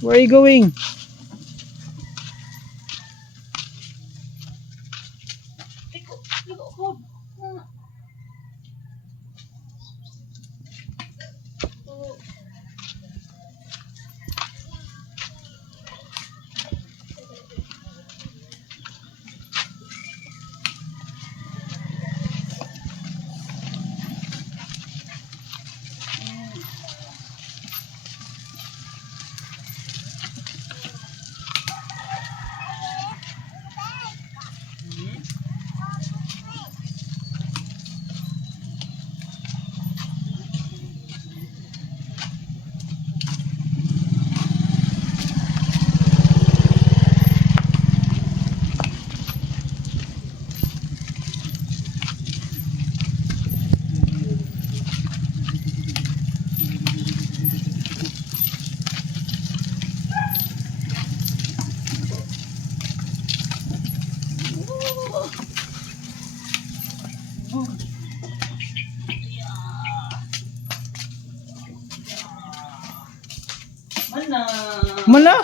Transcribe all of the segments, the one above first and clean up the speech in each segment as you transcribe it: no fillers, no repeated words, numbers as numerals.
Where are you going? Mana?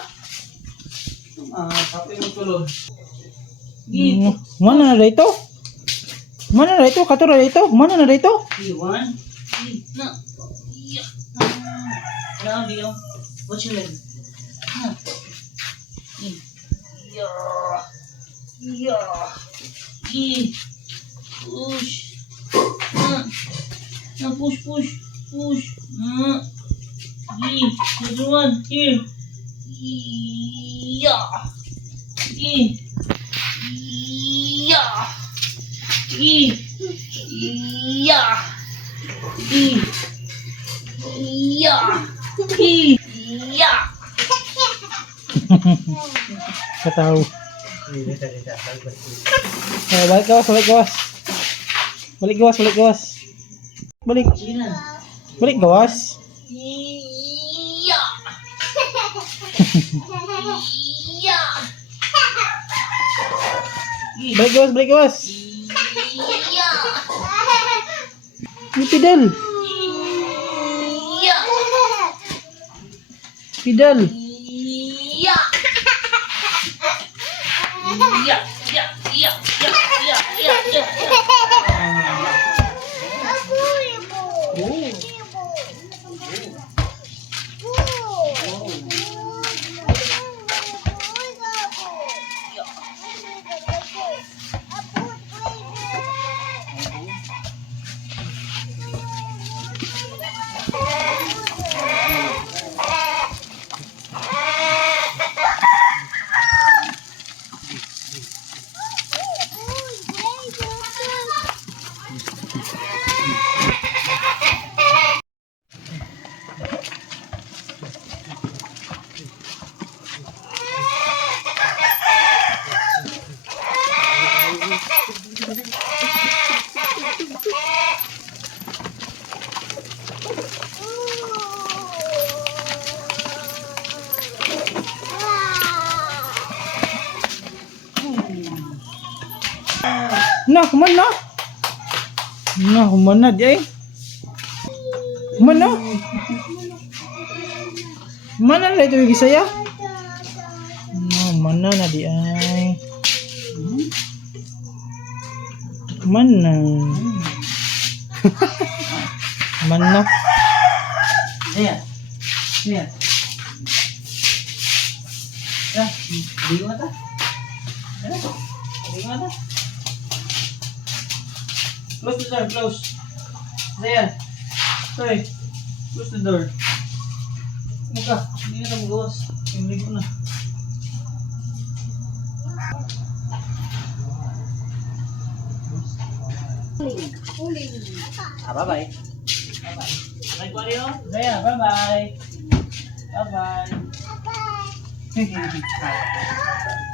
Kape mo tulog. Mana na dito? Mana na dito? Kato na dito? Mana na dito? Iwan. Na. Iya. Na biyo. What's your name? Ha. Iya. Iya. Push. Na push. Push. Another one. Here. Yeah. Yeah. Yeah. Yeah. Kataw. Balik gawas. Balik gawas. Balik gawas. Yeah. Yeah. Balik gawas. Yeah. Ini pedal. Yeah. Pedal. Yeah. Nah, kemana? Nah, kemana dia? Mana? Mana na ito bagi saya? Nah, mana na dia? Mana? Mana? Ayan. Ya, di mata. Di mata. Close the door, close. Ayan. Sorry. Close the door. Muka, hindi na ka magawas. Ligo na. Bye-bye. Bye-bye, Aquario. Zaya, bye-bye. Bye-bye. Bye-bye.